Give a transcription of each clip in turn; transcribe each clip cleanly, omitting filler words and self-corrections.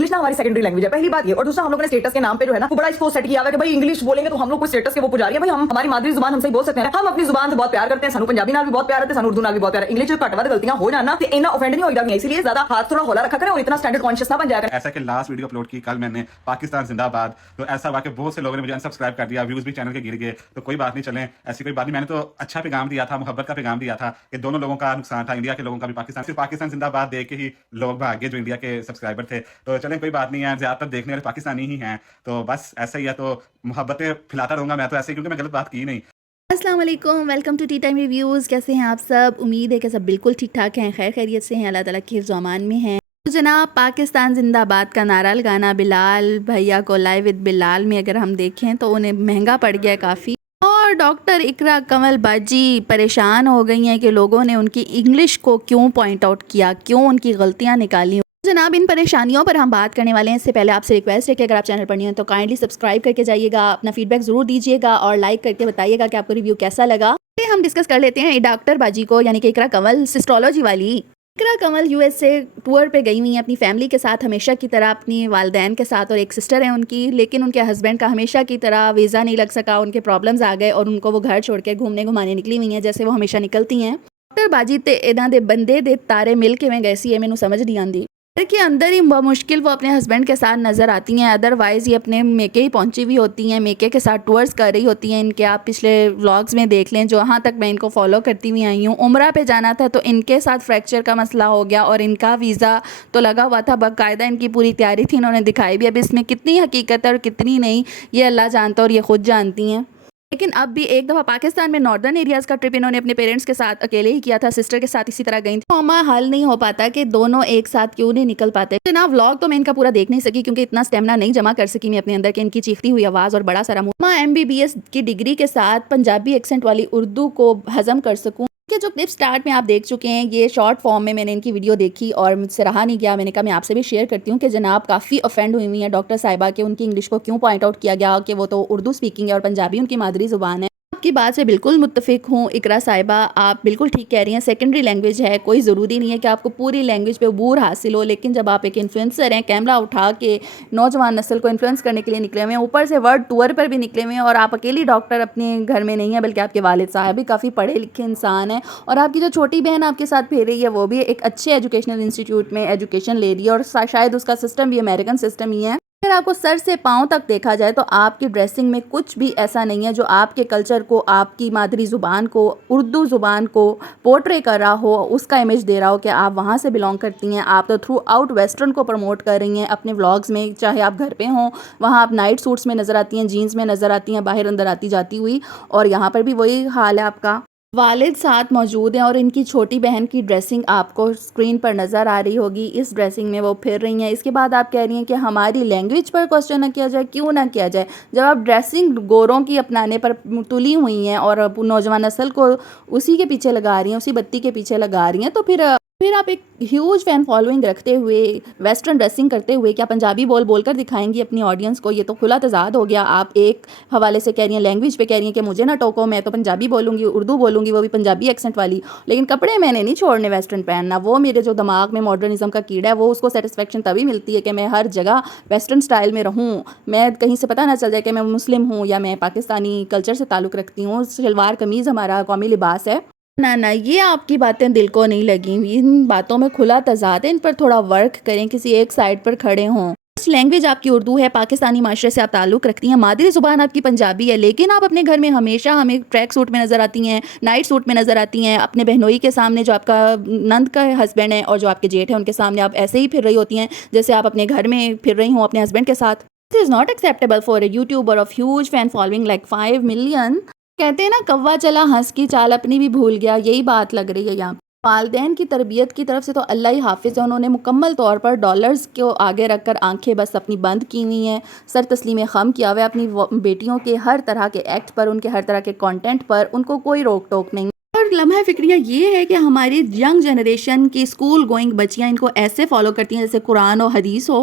English ना हमारी secondary language है, पहली बात ये। और दूसरा, हम लोगों ने स्टेटस के नाम पे जो है ना वो बड़ा इसको सेट किया हुआ है कि भाई इंग्लिश बोलेंगे तो हम लोग कोई स्टेटस के वो पुजारी है। भाई हम हमारी मादरी जुबान हमसे बोल सकते हैं, हम अपनी जुबान से बहुत प्यार करते हैं, सानू पंजाबी नाल भी बहुत प्यार है, सानू उर्दू नाल भी बहुत प्यार है। इंग्लिश घट वध गलतियां हो जाना ते इना ऑफेंड नहीं होगा, इसलिए ज्यादा हाथ थोड़ा हौला रखा करें और इतना स्टैंडर्ड कॉन्शियस ना बन जाया करें। ऐसा कि लास्ट वीडियो अपलोड की कल मैंने पाकिस्तान जिंदाबाद, तो ऐसा हुआ कि बहुत से लोगों ने मुझे अनसब्सक्राइब कर दिया, व्यूज भी चैनल के गिर गए। तो कोई बात नहीं, चलें, ऐसी कोई बात नहीं। मैंने तो अच्छा पैगाम दिया था, मुहब्बत का पैगाम दिया था कि दोनों लोगों का नुकसान था, इंडिया के लोगों का भी, पाकिस्तान सिर्फ पाकिस्तान जिंदाबाद देख के ही लोग भागे जो इंडिया के सब्सक्राइबर थे। तो चलें, कोई बात नहीं है, ज्यादातर देखने वाले पाकिस्तानी ही हैं, तो बस ऐसा ही है। तो मुहब्बतें फैलाता रहूंगा मैं तो ऐसे ही, क्योंकि मैं गलत बात की नहीं। अस्सलाम वालेकुम, welcome to tea time reviews. कैसे हैं आप सब? उम्मीद है कि सब बिल्कुल ठीक ठाक हैं, खैर खैरियत से हैं, अल्लाह ताला के हिफ्ज़ व अमान में हैं। तो जनाब, पाकिस्तान जिंदाबाद का नारा लगाना बिलाल भैया को लाइव विद बिलाल में अगर हम देखें तो उन्हें महंगा पड़ गया काफ़ी। और डॉक्टर इकरा कमल बाजी परेशान हो गई हैं कि लोगों ने उनकी इंग्लिश को क्यों पॉइंट आउट किया, क्यों उनकी गलतियाँ निकाली। जनाब, इन परेशानियों पर हम बात करने वाले हैं। इससे पहले आपसे रिक्वेस्ट है कि अगर आप चैनल पर नहीं हैं तो काइंडली सब्सक्राइब करके जाइएगा, अपना फीडबैक ज़रूर दीजिएगा और लाइक करके बताइएगा कि आपको रिव्यू कैसा लगा। हम डिस्कस कर लेते हैं डॉक्टर बाजी को, यानी कि इकरा कमल, सिस्टोलॉजी वाली। इकरा कमल यूएसए टूर पे गई हुई हैं अपनी फैमिली के साथ, हमेशा की तरह अपनी वालदैन के साथ, और एक सिस्टर है उनकी, लेकिन उनके हस्बैंड का हमेशा की तरह वीज़ा नहीं लग सका, उनके प्रॉब्लम्स आ गए और उनको वो घर छोड़ के घूमने घुमाने निकली हुई हैं जैसे वो हमेशा निकलती हैं। डॉक्टर बाजी ते इन्हां दे बंदे दे तारे मिल के मैं गैसी है, मैनू समझ नहीं आती। घर के अंदर ही मुश्किल वो अपने हस्बैंड के साथ नज़र आती हैं, अदरवाइज़ ये अपने मेके ही पहुंची हुई होती हैं, मेके के साथ टूर्स कर रही होती हैं। इनके आप पिछले व्लॉग्स में देख लें, जहाँ तक मैं इनको फॉलो करती हुई आई हूँ। उम्रा पे जाना था तो इनके साथ फ्रैक्चर का मसला हो गया और इनका वीज़ा तो लगा हुआ था, बाकायदा इनकी पूरी तैयारी थी, इन्होंने दिखाई भी। अब इसमें कितनी हकीकत है और कितनी नहीं, ये अल्लाह जानता और ये ख़ुद जानती हैं। लेकिन अब भी एक दफ़ा पाकिस्तान में नॉर्दर्न एरियाज़ का ट्रिप इन्होंने अपने पेरेंट्स के साथ अकेले ही किया था, सिस्टर के साथ इसी तरह गई थी। मामा हल नहीं हो पाता कि दोनों एक साथ क्यों नहीं निकल पाते। तो ना व्लॉग तो मैं इनका पूरा देख नहीं सकी क्योंकि इतना स्टेमिना नहीं जमा कर सकी मैं अपने अंदर कि इनकी चीखती हुई आवाज़ और बड़ा सारा मुँह MBBS की डिग्री के साथ पंजाबी एक्सेंट वाली उर्दू को हज़म कर सकूँ। के जो क्लिप स्टार्ट में आप देख चुके हैं, ये शॉर्ट फॉर्म में मैंने इनकी वीडियो देखी और मुझसे रहा नहीं गया, मैंने कहा मैं आपसे भी शेयर करती हूँ कि जनाब काफ़ी ऑफेंड हुई हुई हैं डॉक्टर साहिबा के उनकी इंग्लिश को क्यों पॉइंट आउट किया गया कि वो तो उर्दू स्पीकिंग है और पंजाबी उनकी मादरी ज़ुबान है। आपकी बात से बिल्कुल मुत्तफिक हूँ इकरा साहिबा, आप बिल्कुल ठीक कह रही हैं, सेकेंडरी लैंग्वेज है, कोई ज़रूरी नहीं है कि आपको पूरी लैंग्वेज पे अबूर हासिल हो। लेकिन जब आप एक इन्फ्लुएंसर हैं, कैमरा उठा के नौजवान नस्ल को इन्फ्लुएंस करने के लिए निकले हुए हैं, ऊपर से वर्ल्ड टूर पर भी निकले हुए हैं, और आप अकेली डॉक्टर अपने घर में नहीं है बल्कि आपके वालिद साहब भी काफ़ी पढ़े लिखे इंसान हैं, और आपकी जो छोटी बहन आपके साथ फिर रही है वो भी एक अच्छे एजुकेशनल इंस्टीट्यूट में एजुकेशन ले रही है, और शायद उसका सिस्टम भी अमेरिकन सिस्टम ही है। अगर आपको सर से पाँव तक देखा जाए तो आपकी ड्रेसिंग में कुछ भी ऐसा नहीं है जो आपके कल्चर को, आपकी मादरी ज़ुबान को, उर्दू ज़ुबान को पोर्ट्रे कर रहा हो, उसका इमेज दे रहा हो कि आप वहाँ से बिलोंग करती हैं। आप तो थ्रू आउट वेस्टर्न को प्रमोट कर रही हैं अपने व्लॉग्स में, चाहे आप घर पे हों, वहाँ आप नाइट सूट्स में नज़र आती हैं, जीन्स में नज़र आती हैं, बाहर अंदर आती जाती हुई, और यहाँ पर भी वही हाल है आपका। वालिद साथ मौजूद हैं और इनकी छोटी बहन की ड्रेसिंग आपको स्क्रीन पर नज़र आ रही होगी, इस ड्रेसिंग में वो फिर रही हैं। इसके बाद आप कह रही हैं कि हमारी लैंग्वेज पर क्वेश्चन ना किया जाए, क्यों ना किया जाए, जब आप ड्रेसिंग गोरों की अपनाने पर तुली हुई हैं और नौजवान नस्ल को उसी के पीछे लगा रही हैं, उसी बत्ती के पीछे लगा रही हैं, तो फिर आप एक ह्यूज फैन फॉलोइंग रखते हुए, वेस्टर्न ड्रेसिंग करते हुए क्या पंजाबी बोल कर दिखाएंगी अपनी ऑडियंस को? ये तो खुला तजाद हो गया। आप एक हवाले से कह रही हैं, लैंग्वेज पे कह रही हैं कि मुझे ना टोको, मैं तो पंजाबी बोलूँगी, उर्दू बोलूँगी, वो भी पंजाबी एक्सेंट वाली, लेकिन कपड़े मैंने नहीं छोड़ने वेस्टर्न पहनना। वो मेरे जो दिमाग में मॉडर्निज्म का कीड़ा है, वो उसको सेटिस्फेक्शन तभी मिलती है कि मैं हर जगह वेस्टर्न स्टाइल में रहूँ, मैं कहीं से पता ना चल जाए कि मैं मुस्लिम हूँ या मैं पाकिस्तानी कल्चर से ताल्लुक़ रखती हूँ। शलवार कमीज़ हमारा कौमी लिबास है। ना, ये आपकी बातें दिल को नहीं लगी, इन बातों में खुला तज़ाद है, इन पर थोड़ा वर्क करें, किसी एक साइड पर खड़े हों। लैंग्वेज आपकी उर्दू है, पाकिस्तानी माशरे से आप ताल्लुक़ रखती हैं, मादरी ज़ुबान आपकी पंजाबी है, लेकिन आप अपने घर में हमेशा हमें ट्रैक सूट में नज़र आती हैं, नाइट सूट में नज़र आती हैं, अपने बहनोई के सामने जो आपका नंद का हस्बैंड है और जो आपके जेठ है उनके सामने आप ऐसे ही फिर रही होती हैं जैसे आप अपने घर में फिर रही हों अपने हस्बैंड के साथ। This is not acceptable for a YouTuber of huge fan following like 5 million. कहते हैं ना, कौवा चला हंस की चाल अपनी भी भूल गया, यही बात लग रही है यहाँ। वालदैन की तरबियत की तरफ से तो अल्लाह ही हाफिज़ है, उन्होंने मुकम्मल तौर पर डॉलर्स को आगे रखकर आंखें बस अपनी बंद की हुई हैं, सर तस्लीम ख़म किया हुआ है अपनी बेटियों के हर तरह के एक्ट पर, उनके हर तरह के कंटेंट पर, उनको कोई रोक टोक नहीं। और लम्हा फ़िक्रिया ये है कि हमारी यंग जनरेशन की स्कूल गोइंग बच्चियाँ इनको ऐसे फॉलो करती हैं जैसे कुरान और हदीस हो।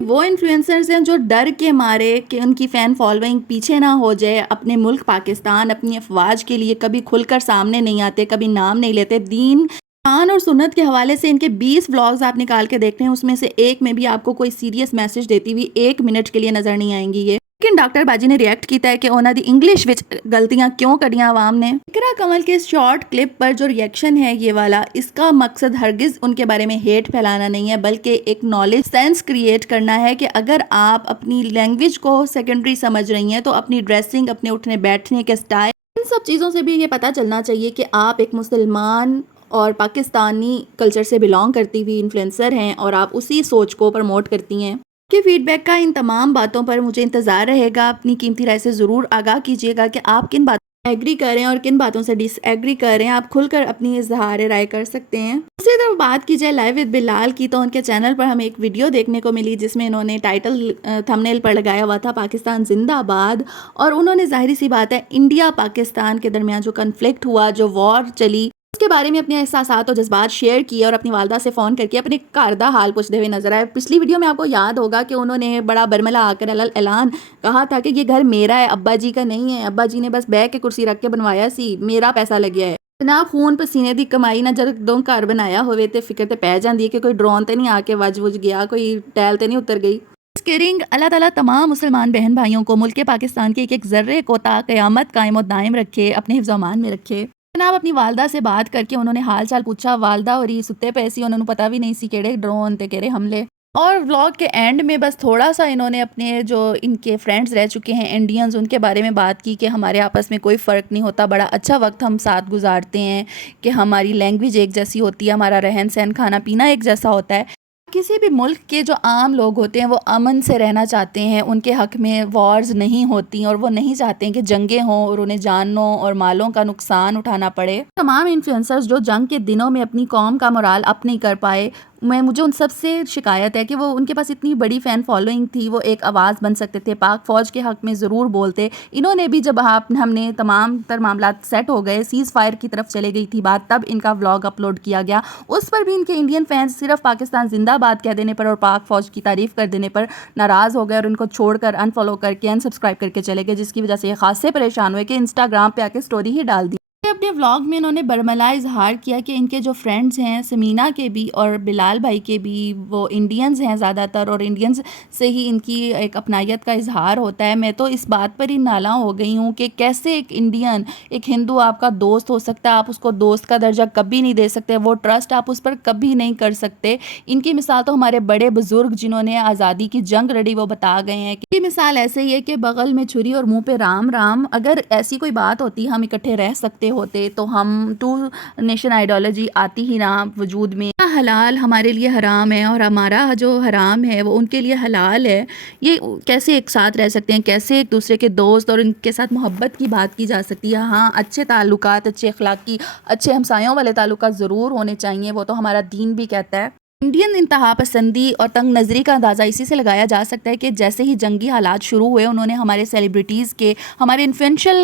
वो इन्फ्लुएंसर्स हैं जो डर के मारे कि उनकी फ़ैन फॉलोइंग पीछे ना हो जाए, अपने मुल्क पाकिस्तान, अपनी अफवाज के लिए कभी खुलकर सामने नहीं आते, कभी नाम नहीं लेते, दीन قرآن اور سنت کے حوالے سے ان کے 20 ولاگز آپ نکال کے دیکھ رہے ہیں، اس میں سے ایک میں بھی آپ کو کوئی سیریس میسج دیتی ہوئی 1 منٹ کے لیے نظر نہیں آئیں گی یہ. لیکن ڈاکٹر باجی نے ریئیکٹ کیتا ہے کہ انہوں نے انگلش وچ غلطیاں کیوں کریاں عوام نے. اقرا کمل کے اس شارٹ کلپ پر جو ریئیکشن ہے یہ والا، اس کا مقصد ہرگز ان کے بارے میں ہیٹ پھیلانا نہیں ہے، بلکہ ایک نالج سینس کریٹ کرنا ہے کہ اگر آپ اپنی لینگویج کو سیکنڈری سمجھ رہی ہیں تو اپنی ڈریسنگ، اپنے اٹھنے بیٹھنے کے سٹائل، ان سب چیزوں سے بھی یہ پتہ چلنا چاہیے کہ آپ ایک مسلمان اور پاکستانی کلچر سے بلانگ کرتی ہوئی انفلوئنسر ہیں اور آپ اسی سوچ کو پروموٹ کرتی ہیں. کہ فیڈ بیک کا ان تمام باتوں پر مجھے انتظار رہے گا. اپنی قیمتی رائے سے ضرور آگاہ کیجیے گا کہ آپ کن باتوں سے ایگری کر رہے ہیں اور کن باتوں سے ڈس ایگری کر رہے ہیں. آپ کھل کر اپنی اظہار رائے کر سکتے ہیں. دوسری طرف بات کی جائے لائیو ود بلال کی، تو ان کے چینل پر ہمیں ایک ویڈیو دیکھنے کو ملی جس میں انہوں نے ٹائٹل تھمبنیل پر لگایا ہوا تھا پاکستان زندہ آباد، اور انہوں نے ظاہری سی بات ہے انڈیا پاکستان کے درمیان جو کنفلکٹ ہوا، جو وار چلی، اس کے بارے میں اپنے احساسات اور جذبات شیئر کیے اور اپنی والدہ سے فون کر کے اپنے گھر دا حال پوچھتے ہوئے نظر آئے. پچھلی ویڈیو میں آپ کو یاد ہوگا کہ انہوں نے بڑا برملا آ کر اعلان کہا تھا کہ یہ گھر میرا ہے، ابا جی کا نہیں ہے، ابا جی نے بس بیٹھ کے کرسی رکھ کے بنوایا سی، میرا پیسہ لگیا ہے. جناب خون پسینے دی کمائی نہ جد دو گھر بنایا ہوئے تے فکر تے پی جاندی ہے کہ کوئی ڈرون تے نہیں آ کے وج گیا، کوئی ٹیل تے نہیں اتر گئی. اسکرنگ اللہ تعالیٰ تمام مسلمان بہن بھائیوں کو ملک پاکستان کے ایک ایک ذرے کو تا قیامت قائم و دائم رکھے، اپنے حفظ و امان میں رکھے. جناب اپنی والدہ سے بات کر کے انہوں نے حال چال پوچھا. والدہ اور یہ ستے پے سی، انہوں نے پتہ بھی نہیں سی کیڑے ڈرون تے کیڑے حملے. اور ولاگ کے اینڈ میں بس تھوڑا سا انہوں نے اپنے جو ان کے فرینڈز رہ چکے ہیں انڈینز، ان کے بارے میں بات کی کہ ہمارے آپس میں کوئی فرق نہیں ہوتا، بڑا اچھا وقت ہم ساتھ گزارتے ہیں، کہ ہماری لینگویج ایک جیسی ہوتی ہے، ہمارا رہن سہن کھانا پینا ایک جیسا ہوتا ہے. کسی بھی ملک کے جو عام لوگ ہوتے ہیں وہ امن سے رہنا چاہتے ہیں، ان کے حق میں وارز نہیں ہوتی اور وہ نہیں چاہتے ہیں کہ جنگیں ہوں اور انہیں جانوں اور مالوں کا نقصان اٹھانا پڑے. تمام انفلوئنسرز جو جنگ کے دنوں میں اپنی قوم کا مورال اپ نہیں کر پائے، مجھے ان سب سے شکایت ہے کہ وہ ان کے پاس اتنی بڑی فین فالوئنگ تھی، وہ ایک آواز بن سکتے تھے، پاک فوج کے حق میں ضرور بولتے. انہوں نے بھی جب ہم نے تمام تر معاملات سیٹ ہو گئے، سیز فائر کی طرف چلے گئی تھی بات، تب ان کا ولاگ اپلوڈ کیا گیا. اس پر بھی ان کے انڈین فینس صرف پاکستان زندہ باد کہہ دینے پر اور پاک فوج کی تعریف کر دینے پر ناراض ہو گئے اور ان کو چھوڑ کر انفالو کر کے انسبسکرائب کر کے چلے گئے، جس کی وجہ سے یہ خاصے پریشان ہوئے کہ انسٹاگرام پہ آ کے سٹوری ہی ڈال دی. اپنے ولاگ میں انہوں نے برملا اظہار کیا کہ ان کے جو فرینڈز ہیں سمینہ کے بھی اور بلال بھائی کے بھی، وہ انڈینز ہیں زیادہ تر، اور انڈینز سے ہی ان کی ایک اپنائیت کا اظہار ہوتا ہے. میں تو اس بات پر ہی نالاں ہو گئی ہوں کہ کیسے ایک انڈین، ایک ہندو آپ کا دوست ہو سکتا ہے، آپ اس کو دوست کا درجہ کبھی نہیں دے سکتے، وہ ٹرسٹ آپ اس پر کبھی نہیں کر سکتے. ان کی مثال تو ہمارے بڑے بزرگ جنہوں نے آزادی کی جنگ لڑی وہ بتا گئے ہیں. یہ مثال ایسے ہی ہے کہ بغل میں چھری اور منہ پہ رام رام. اگر ایسی کوئی بات ہوتی ہم اکٹھے رہ سکتے ہوتے تو ہم ٹو نیشن آئیڈیالوجی آتی ہی نہ وجود میں. حلال ہمارے لیے حرام ہے اور ہمارا جو حرام ہے وہ ان کے لیے حلال ہے. یہ کیسے ایک ساتھ رہ سکتے ہیں، کیسے ایک دوسرے کے دوست اور ان کے ساتھ محبت کی بات کی جا سکتی ہے. ہاں اچھے تعلقات، اچھے اخلاقی، اچھے ہمسایوں والے تعلقات ضرور ہونے چاہیے، وہ تو ہمارا دین بھی کہتا ہے. انڈین انتہا پسندی اور تنگ نظری کا اندازہ اسی سے لگایا جا سکتا ہے کہ جیسے ہی جنگی حالات شروع ہوئے انہوں نے ہمارے سیلیبریٹیز کے، ہمارے انفلوئنشل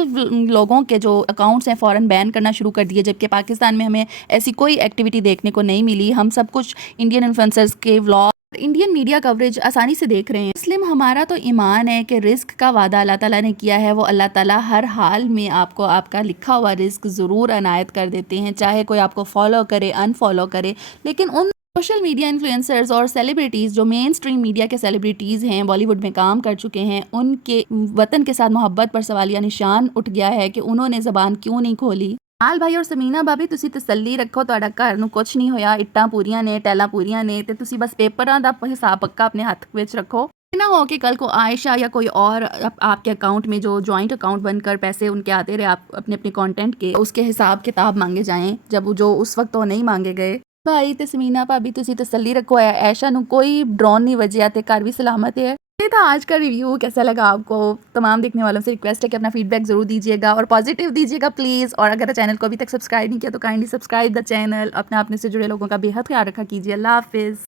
لوگوں کے جو اکاؤنٹس ہیں فوراً بین کرنا شروع کر دیے، جبکہ پاکستان میں ہمیں ایسی کوئی ایکٹیویٹی دیکھنے کو نہیں ملی. ہم سب کچھ انڈین انفلوئنسرز کے ولاگ، انڈین میڈیا کوریج آسانی سے دیکھ رہے ہیں. مسلم ہمارا تو ایمان ہے کہ رزق کا وعدہ اللہ تعالیٰ نے کیا ہے، وہ اللہ تعالیٰ ہر حال میں آپ کو آپ کا لکھا ہوا رزق ضرور عنایت کر دیتے ہیں، چاہے کوئی آپ کو فالو کرے انفالو کرے. لیکن ان سوشل میڈیا انفلوئنسرز اور سیلیبریٹیز جو مین سٹریم میڈیا کے سیلیبریٹیز ہیں، بالی ووڈ میں کام کر چکے ہیں، ان کے وطن کے ساتھ محبت پر سوالیہ نشان اٹھ گیا ہے کہ انہوں نے زبان کیوں نہیں کھولی. لال بھائی اور سمینہ بھابی تسی تسلی رکھو، تہاڈا گھر نوں کچھ نہیں ہویا، اٹاں پوریاں نے، ٹیلاں پوریاں نے، تے تسی بس پیپراں دا حساب پکا اپنے ہاتھ وچ رکھو. نہ ہو کہ کل کو عائشہ یا کوئی اور آپ کے اکاؤنٹ میں جو جوائنٹ اکاؤنٹ بن کر پیسے ان کے آتے رہے، آپ اپنے اپنے کانٹینٹ کے، اس کے حساب کتاب مانگے جائیں جب جو اس وقت تو نہیں مانگے گئے. بھائی تے سمینہ بھابی تسی تسلی رکھو، عائشہ نو کوئی ڈرون نہیں وجیا تے گھر بھی سلامت ہے. یہ تھا آج کا ریویو. کیسا لگا آپ کو؟ تمام دیکھنے والوں سے ریکویسٹ ہے کہ اپنا فیڈ بیک ضرور دیجیے گا اور پازیٹیو دیجیے گا پلیز. اور اگر چینل کو ابھی تک سبسکرائب نہیں کیا تو کائنڈلی سبسکرائب دا چینل. اپنے سے جڑے لوگوں کا بے حد خیال رکھا کیجیے. اللہ حافظ.